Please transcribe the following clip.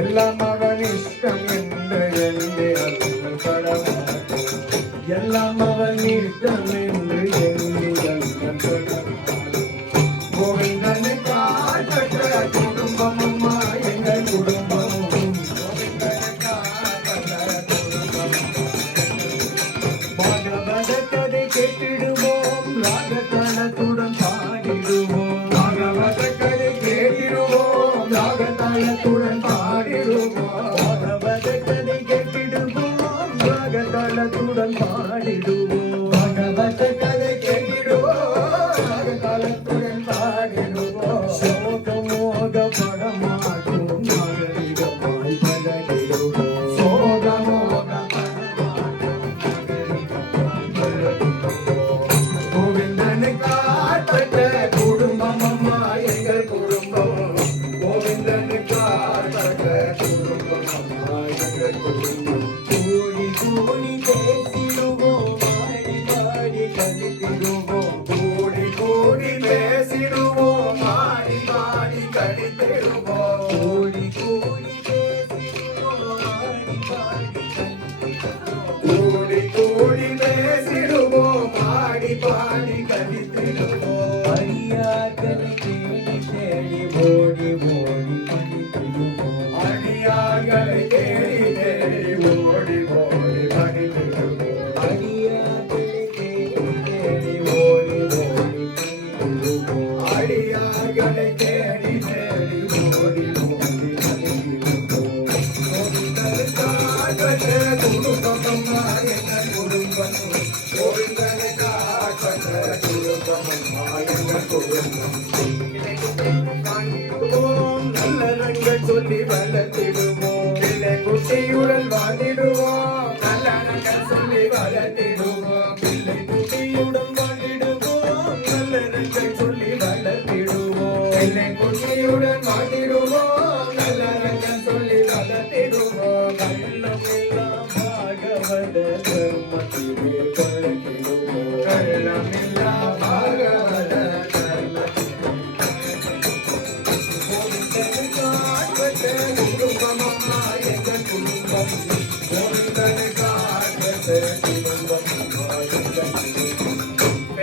எல்லாம் அவன் இஷ்டம் என்று எண்ணி அருள் படமாட்டோம். எல்லாம் அவன் இஷ்டம் என்று எண்ணி அருள் படமாட்டோம். கோவிந்தனுக்காய் பெற்ற குடும்பம் அம்மா எங்கள் குடும்பம். பாகவத கதை கேட்டிடுவோம், ராகதாளத்துடன் பாடிடுவோம். பாகவத கதை கேட்டிடுவோம், ராகதாளத்துடன் பாடிடுவோம். பாகவத கதை கேட்டிடுவோம், ராகதாளத்துடன் பாடிடுவோம். பாகவத கதை கேட்டிடுவோம், ராகதாளத்துடன் பாடிடுவோம். சோகமோக படமாகும் நாகரிகமாய் பழகிடுவோம். சோகமோக கோவிந்தனுக்காய் பெற்ற குடும்பம் அம்மா எங்கள் குடும்பம். கோவிந்தனுக்காய் பெற்ற குடும்பம் அம்மா எங்கள் குடும்பம். கூடி கூடி பேசிடுவோம், பாடி பாடி கழித்திடுவோம். கூடி கூடி பேசிடுவோம், பாடி பாடி கழித்திடுவோம். கூடி கூடி பேசிடுவோம், பாடி பாடி கழித்திடுவோம். கூடி கூடி பேசிடுவோம், பாடி பாடி கழித்திடுவோம். அடியார்களை தேடி தேடி ஓடி ஓடி படித்திடுவோம். அடியார்களை தேடி தேடி ஓடி ஓடி படித்திடுவோம். அடியார்களை தேடி தேடி ஓடி ஓடி படித்திடுவோம். அடியார்களை தேடி தேடி ஓடி ஓடி படித்திடுவோம். கோவிந்தனுக்காய் பெற்ற குடும்பம் அம்மா எங்கள் குடும்பம். கோவிந்தனுக்காய் பெற்ற குடும்பம் அம்மா எங்கள் குடும்பம். காண்பிடுவோம், நல்ல நங்கள் சொல்லி வளர்த்திடுவோம். பிள்ளை குட்டியுடன் வாழ்ந்திடுவோம், நல்ல நங்கள் சொல்லி வளர்த்திடுவோம். பிள்ளை குட்டியுடன் வாழ்ந்திடுவோம், நல்ல நங்கள் சொல்லி வளர்த்திடுவோம். பிள்ளை